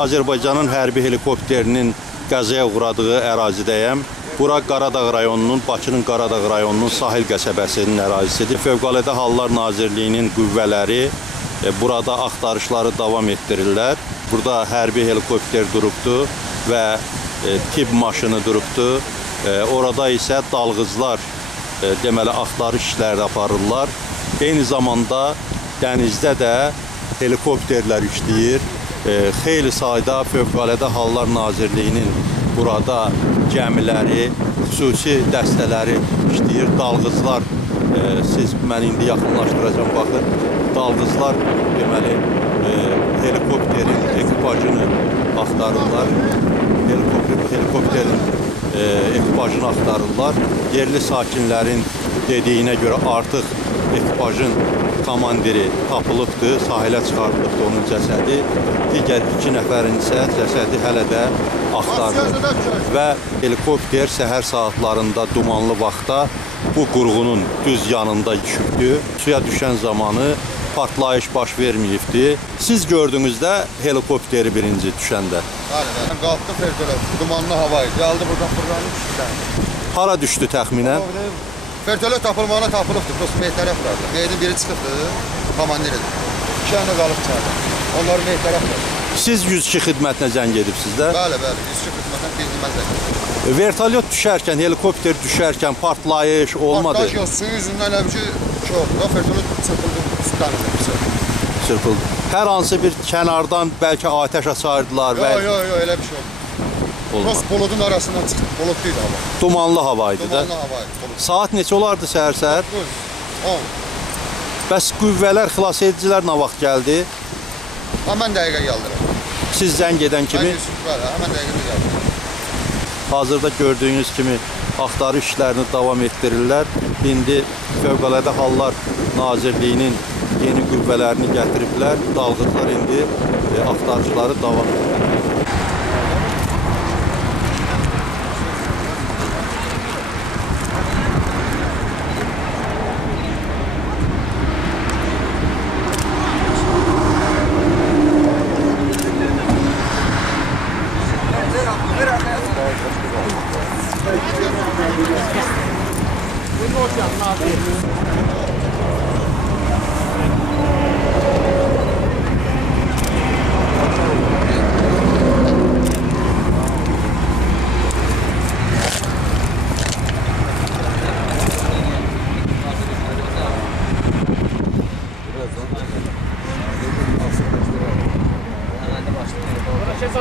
Azərbaycanın hərbi helikopterinin qəzaya uğradığı ərazidəyəm. Bura Qaradağ rayonunun, Bakının Qaradağ rayonunun sahil qəsəbəsinin ərazisidir. Fövqəladə Hallar Nazirliyinin qüvvələri burada axtarışları davam etdirirlər. Burada hərbi helikopter durubdur və tibb maşını durubdur. Orada isə dalğıclar deməli axtarış işləri aparırlar. Eyni zamanda dənizdə də helikopterlər işləyir. Xeyli sayda Fövqəladə Hallar Nazirliyinin burada gəmiləri, xüsusi dəstələri işləyir. Dalğıclar, siz mən indi yaxınlaşdıracağım, baxın. Dalğıclar deməli helikopterin ekipajını axtarırlar. Helikopterin ekipajını axtarırlar. Yerli sakinlərin dediyinə görə artıq ekipajın komandiri tapılıbdır, sahilə çıxarılıbdır onun cəsədi. Digər 2 nəfərin isə cəsədi hələ də axtarılır. Və helikopter səhər saatlarında dumanlı vaxtda bu qurğunun düz yanında düşübdür. Suya düşən zamanı partlayış baş verməyibdir. Siz gördüğünüzdə helikopteri birinci düşəndə. Bəli, qalxdı vertolyot, dumanlı hava idi. Gəldi buradan fırlanıb düşdü. Hara düşdü təxminən? Vertolyot tapılmağına tapılıbdır. Prosta meyitlərə fırladı. Meyitin biri çıxıbdır, komandiridir. 2 dənə qalıb içəridə. Onları meyitlərə fırladı. Siz 102 xidmətinə zəng edibsiniz də? Bəli, 102 xidmətinə bildirmə zəng edib. Vertolyot düşərkən, helikopter düşərkən partlayış olmadı? Partlayış yox, su yüzündən elə bir ki, çox. Vertolyot çırpıldı, sudan çırpıldı. Hər hansı bir kənardan bəlkə atəş açardılar və... Yox, elə bir şey oldu. Prost buludun arasından çıxdı, buludluydu hava. Dumanlı havaydı da? Dumanlı havaydı. Saat neçə olardı səhər-səhər? 10. Bəs qüvvələr, xilas edicilər nə vaxt gəldi? Həmən dəqiqə gəldi. Siz zəng edən kimi? Bəli, həmən dəqiqə gəldi. Hazırda gördüyünüz kimi axtarış işlərini davam etdirirlər. İndi Fövqəladə Hallar Nazirliyinin yeni qüvvələrini gətiriblər. Dalğıclar indi axtarışları davam edir. Ceza